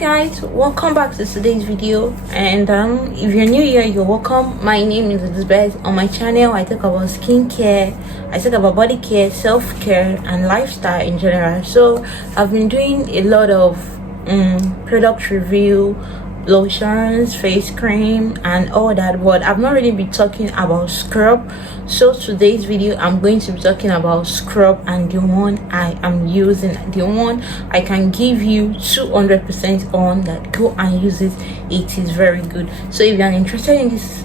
Guys, welcome back to today's video. And if you're new here, you're welcome. My name is Elizabeth. On my channel I talk about skincare, I talk about body care, self-care and lifestyle in general. So I've been doing a lot of product review, lotions, face cream and all that, but I've not really been talking about scrub. So today's video I'm going to be talking about scrub, and the one I am using, the one I can give you 200% on that. Go and use it, it is very good. So if you're interested in this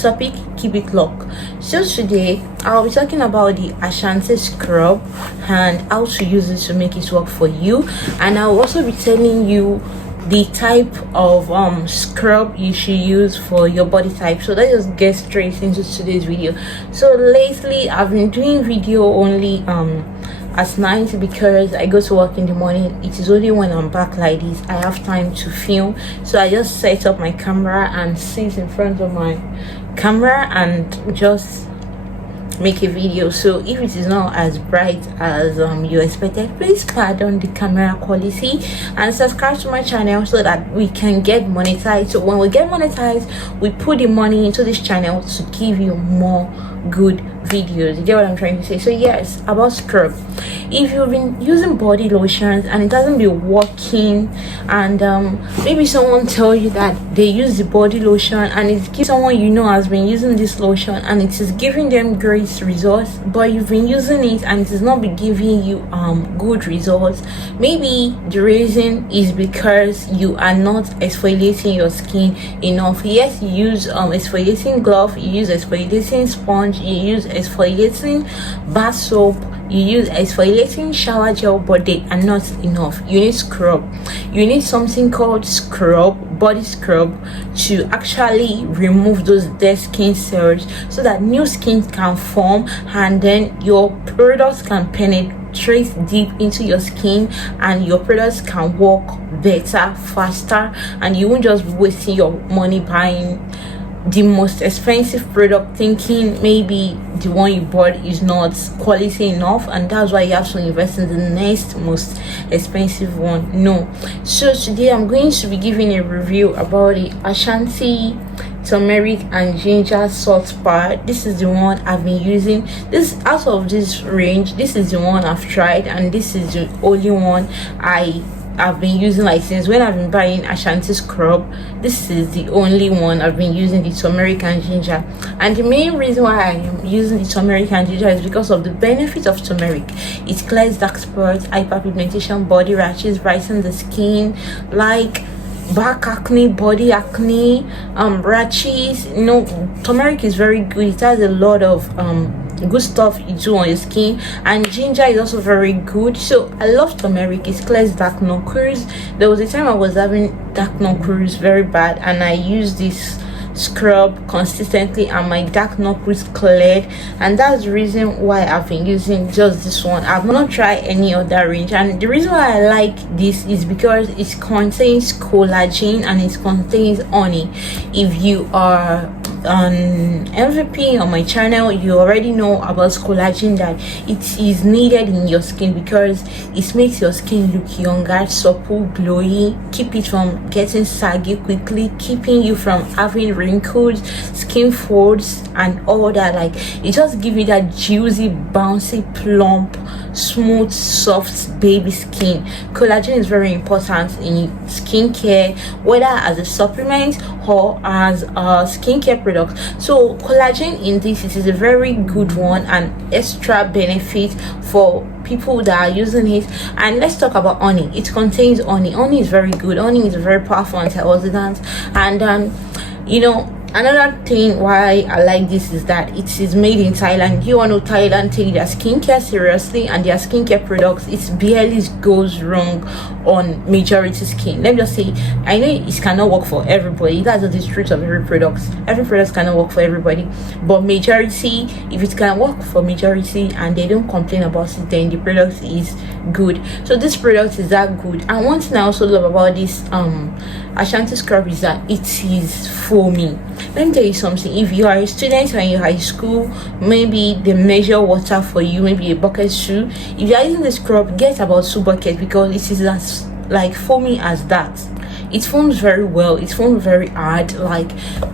topic, keep it locked. So today I'll be talking about the Ashanti scrub and how to use it to make it work for you, and I'll also be telling you the type of scrub you should use for your body type. So let's just get straight into today's video. So lately I've been doing video only at night because I go to work in the morning. It is only when I'm back like this I have time to film. So I just set up my camera and sit in front of my camera and just make a video. So if it is not as bright as you expected, please pardon the camera quality and subscribe to my channel so that we can get monetized. So when we get monetized, we put the money into this channel to give you more good videos. You get what I'm trying to say? So yes, about scrub, if you've been using body lotions and it doesn't be working, and maybe someone tell you that they use the body lotion and it's someone you know has been using this lotion and it is giving them great results, but you've been using it and it is not be giving you good results, maybe the reason is because you are not exfoliating your skin enough. Yes, you use exfoliating glove, you use exfoliating sponge, you use exfoliating bath soap, you use exfoliating shower gel, but they are not enough. You need scrub. You need something called scrub, body scrub, to actually remove those dead skin cells so that new skin can form, and then your products can penetrate deep into your skin and your products can work better, faster, and you won't just be wasting your money buying the most expensive product thinking maybe the one you bought is not quality enough, and that's why you have to invest in the next most expensive one. No. So today I'm going to be giving a review about the Ashanti turmeric and ginger salt bar. This is the one I've been using. This, out of this range, this is the one I've tried, and this is the only one I've been using. Like, since when I've been buying Ashanti scrub, this is the only one I've been using, the turmeric and ginger. And the main reason why I am using the turmeric and ginger is because of the benefits of turmeric. It clears dark spots, hyperpigmentation, body rashes, brightens the skin, like back acne, body acne, rashes. You know, turmeric is very good. It has a lot of good stuff you do on your skin, and ginger is also very good. So I love turmeric. It clears dark knuckles. There was a time I was having dark knuckles very bad, and I used this scrub consistently and my dark knuckles cleared, and that's the reason why I've been using just this one. I've not tried any other range, and the reason why I like this is because it contains collagen and it contains honey. If you are an MVP on my channel, you already know about collagen, that it is needed in your skin because it makes your skin look younger, supple, glowy, keep it from getting saggy quickly, keeping you from having wrinkles, skin folds and all that. Like, it just gives you that juicy, bouncy, plump, smooth, soft baby skin. Collagen is very important in skincare, whether as a supplement or as a skincare product. So collagen in this, it is a very good one and extra benefit for people that are using it. And let's talk about honey. It contains honey. Honey is very good. Honey is a very powerful antioxidant, and you know, another thing why I like this is that it is made in Thailand. You all know Thailand take their skincare seriously, and their skincare products, it barely goes wrong on majority skin. Let me just say, I know it cannot work for everybody. That's the truth of every product. Every product cannot work for everybody, but majority, if it can work for majority and they don't complain about it, then the product is good. So this product is that good. And one thing I also love about this Ashanti scrub is that it is foamy. Let me tell you something. If you are a student or in high school, maybe they measure water for you, maybe a bucket shoe. If you are using the scrub, get about 2 buckets because it is as like foamy as that. it foams very well, it foams very hard. Like,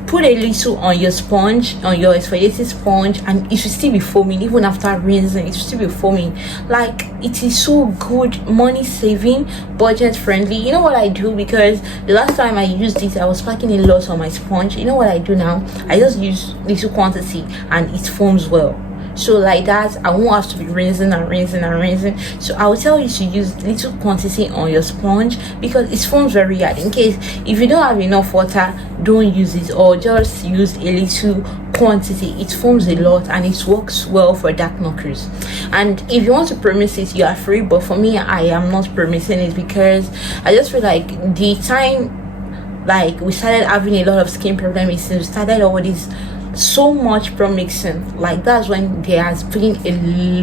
put a little on your sponge, on your exfoliating sponge, and it should still be foaming. Even after rinsing, it should still be foaming. Like, it is so good, money saving, budget friendly. You know what I do? Because the last time I used it, I was packing a lot on my sponge. You know what I do now? I just use little quantity and it foams well. So like that, I won't have to be rinsing and rinsing and rinsing. So I will tell you to use little quantity on your sponge, because it foams very hard. In case if you don't have enough water, don't use it, or just use a little quantity. It foams a lot and it works well for dark knuckles. And if you want to permit it, you are free, but for me, I am not permitting it, because I just feel like the time like we started having a lot of skin problems, since we started all this so much pro-mixing, like that's when there has been a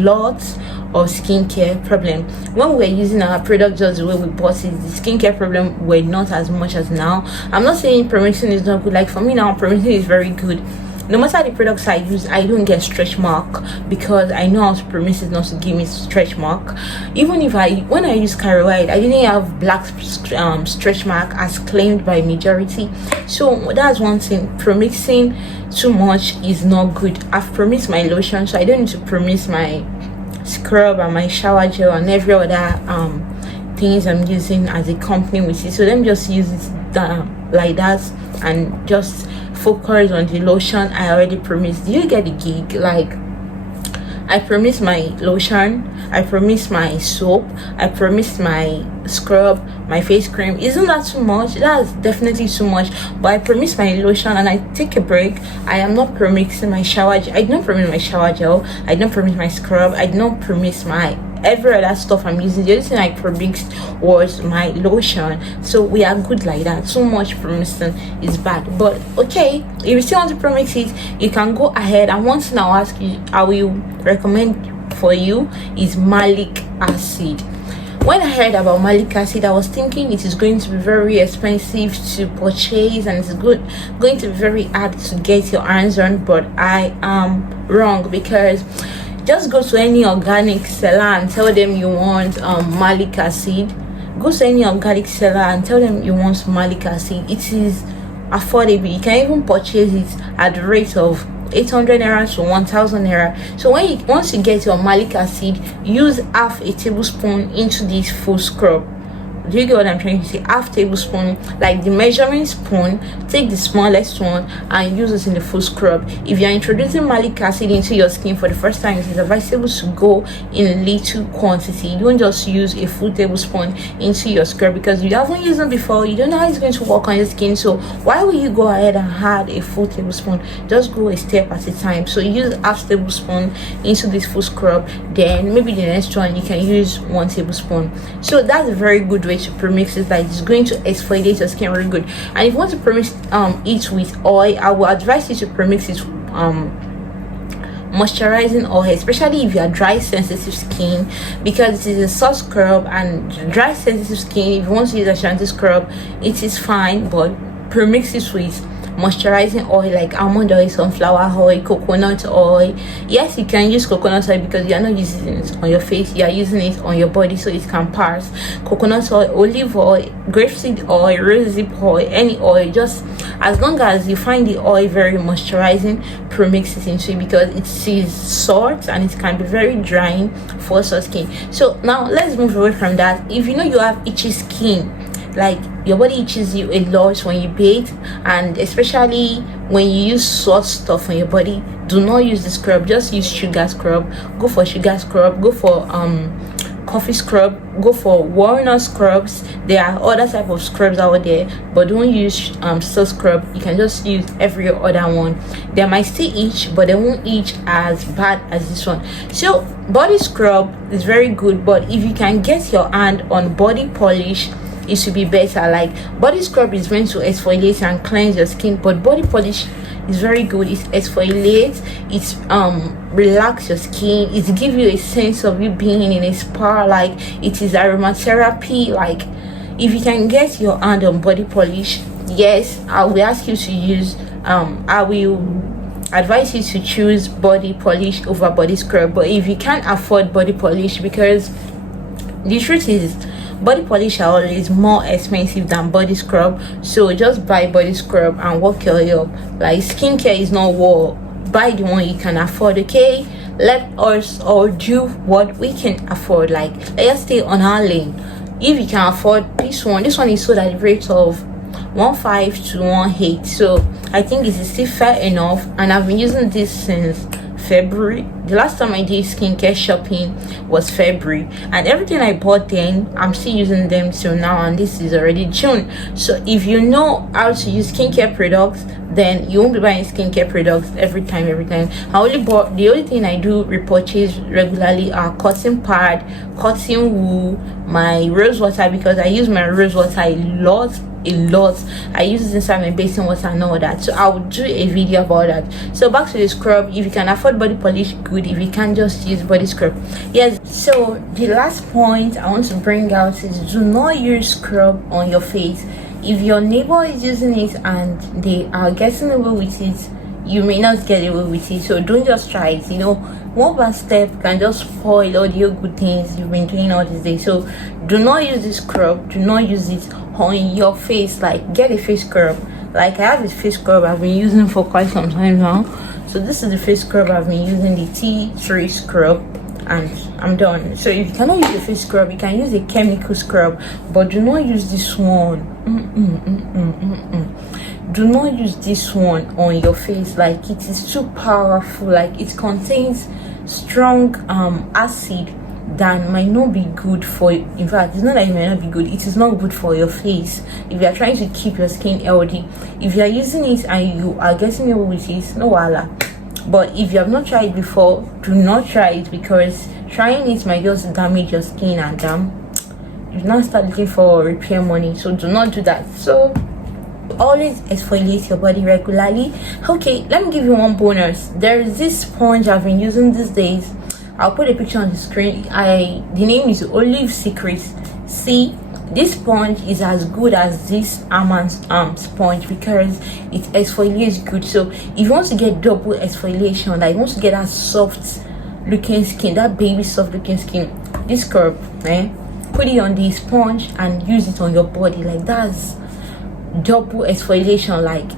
lot of skincare problem. When we were using our product just the way we bought it, the skincare problem were not as much as now. I'm not saying pro-mixing is not good. Like, for me now, pro-mixing is very good. No matter the products I use, I don't get stretch mark, because I know how to promise it not to give me stretch mark. Even if when I use Carolite, I didn't have black stretch mark as claimed by majority. So that's one thing. Premixing too much is not good. I've promised my lotion, so I don't need to promise my scrub and my shower gel and every other things I'm using as a company with it. So let me just use it like that and just focus on the lotion I already promised. Do you get the gig? Like, I promised my lotion, I promised my soap, I promised my scrub, my face cream. Isn't that too much? That's definitely too much. But I promised my lotion and I take a break. I am not promising my shower gel. I did not promise my shower gel. I did not promise my scrub. I did not promise my every other stuff I'm using. The only thing I promised was my lotion. So we are good like that. So much promising is bad. But okay, if you still want to promise it, you can go ahead. And one thing I'll ask you, I will recommend for you, is malic acid. When I heard about malic acid, I was thinking it is going to be very expensive to purchase and it's going to be very hard to get your hands on. But I am wrong, because just go to any organic seller and tell them you want malic acid. Go to any organic seller and tell them you want malic acid. It is affordable. You can even purchase it at the rate of 800 naira to 1000 naira. So once you get your malic acid, use half a tablespoon into this full scrub. Do you get what I'm trying to say? Half tablespoon, like the measuring spoon. Take the smallest one and use it in the full scrub. If you're introducing malic acid into your skin for the first time, it is advisable to go in little quantity. You don't just use a full tablespoon into your scrub, because you haven't used it before. You don't know how it's going to work on your skin. So why will you go ahead and add a full tablespoon? Just go a step at a time. So use half tablespoon into this full scrub. Then maybe the next one you can use 1 tablespoon. So that's a very good way to premix it. Like, it's going to exfoliate your skin really good. And if you want to premix it with oil, I will advise you to premix it moisturizing oil, especially if you are dry sensitive skin, because it is a soft scrub. And dry sensitive skin, if you want to use a Ashanti scrub, it is fine, but premix it with moisturizing oil like almond oil, sunflower oil, coconut oil. Yes, you can use coconut oil because you are not using it on your face, you are using it on your body, so it can pass. Coconut oil, olive oil, grapeseed oil, rosehip oil, any oil, just as long as you find the oil very moisturizing, premix it into it, because it is salt and it can be very drying for soft skin. So now let's move away from that. If you know you have itchy skin, like your body itches you a lot when you bathe, and especially when you use soft stuff on your body, do not use the scrub. Just use sugar scrub. Go for sugar scrub. Go for coffee scrub. Go for walnut scrubs. There are other type of scrubs out there, but don't use soft scrub. You can just use every other one. They might still itch, but they won't itch as bad as this one. So body scrub is very good, but if you can get your hand on body polish, it should be better. Like, body scrub is meant to exfoliate and cleanse your skin, but body polish is very good. It exfoliates, it relax your skin, it gives you a sense of you being in a spa. Like, it is aromatherapy. Like, if you can get your hand on body polish, yes, I will ask you to use I will advise you to choose body polish over body scrub. But if you can't afford body polish, because the truth is, body polish are always more expensive than body scrub, so just buy body scrub and work your way up. Like, skincare is not war. Buy the one you can afford, okay? Let us all do what we can afford. Like, let's stay on our lane. If you can afford this one is sold at the rate of 1.5 to 1.8, so I think it is still fair enough, and I've been using this since February. The last time I did skincare shopping was February, and everything I bought then, I'm still using them till now, and this is already June. So if you know how to use skincare products, then you won't be buying skincare products every time. The only thing I do repurchase regularly are cotton pad, cotton wool, my rose water, because I use my rose water a lot. I use it inside my basin water and all that, so I will do a video about that. So back to the scrub. If you can afford body polish, good. If you can't, just use body scrub. Yes, so the last point I want to bring out is, do not use scrub on your face. If your neighbor is using it and they are getting away with it, you may not get away with it. So don't just try it. One bad step can just spoil all the good things you've been doing all these days. So do not use this scrub. Do not use it on your face. Like, get a face scrub. Like, I have a face scrub I've been using for quite some time now. So this is the face scrub I've been using, the tea tree scrub, and I'm done. So if you cannot use a face scrub, you can use a chemical scrub, but do not use this one. Do not use this one on your face. Like, it is too powerful. Like, it contains strong acid that might not be good for you. In fact, it's not that it might not be good, it is not good for your face. If you are trying to keep your skin healthy, if you are using it and you are getting away with it, no wala. But if you have not tried before, do not try it, because trying it might just damage your skin, and you now start looking for repair money. So do not do that. So always exfoliate your body regularly. Okay, let me give you one bonus. There is this sponge I've been using these days. I'll put a picture on the screen. The name is Olive Secrets. See, this sponge is as good as this almond sponge, because it exfoliates good. So if you want to get double exfoliation, like you want to get that soft looking skin, that baby soft looking skin, this scrub, put it on the sponge and use it on your body. Like, that's double exfoliation. Like,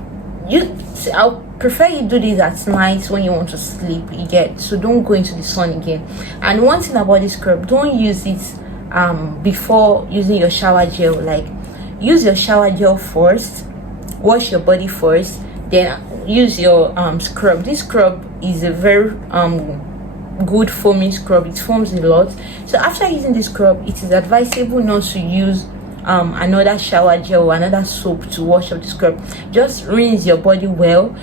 I'll prefer you do this at night when you want to sleep, you get. So don't go into the sun again. And one thing about this scrub, don't use it before using your shower gel. Like, use your shower gel first, wash your body first, then use your scrub. This scrub is a very good foaming scrub. It foams a lot. So after using this scrub, it is advisable not to use another shower gel or another soap to wash up the scrub. Just rinse your body well,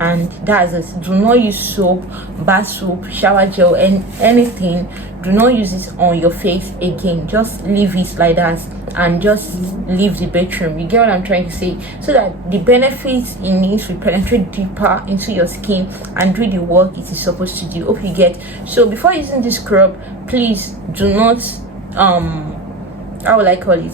and that's it. Do not use soap, bath soap, shower gel, and anything. Do not use it on your face again. Just leave it like that and just leave the bedroom. You get what I'm trying to say? So that the benefits in it will penetrate deeper into your skin and do the work it is supposed to do. Hope you get. So before using this scrub, please do not how will I call it?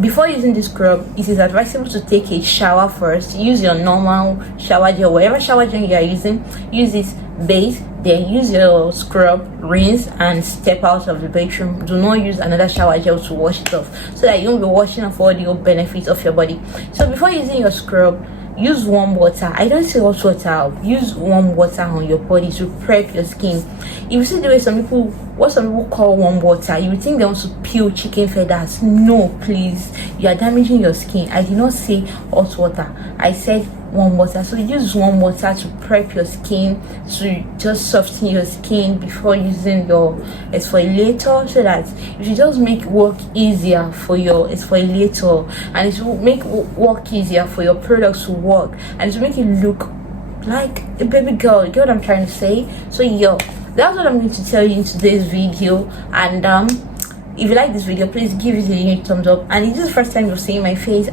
Before using this scrub, it is advisable to take a shower first. Use your normal shower gel, whatever shower gel you are using, use it, bathe, then use your scrub, rinse, and step out of the bedroom. Do not use another shower gel to wash it off, so that you won't be washing off all the benefits of your body. So before using your scrub, use warm water. I don't say hot water. Use warm water on your body to prep your skin. If you see the way some people call warm water, you would think they want to peel chicken feathers. No, please, you are damaging your skin. I did not say hot water, I said warm water. So use warm water to prep your skin, to just soften your skin before using your exfoliator, so that it will just make work easier for your exfoliator, and it will make work easier for your products to work, and it will make you look like a baby girl. You get what I'm trying to say? So that's what I'm going to tell you in today's video. And if you like this video, please give it a thumbs up, and if this is the first time you're seeing my face,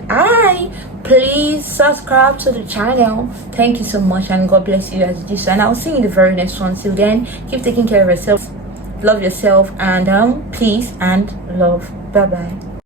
please subscribe to the channel. Thank you so much, and God bless you as you do so, and I'll see you in the very next one. Till then, keep taking care of yourself, love yourself, and peace and love. Bye bye.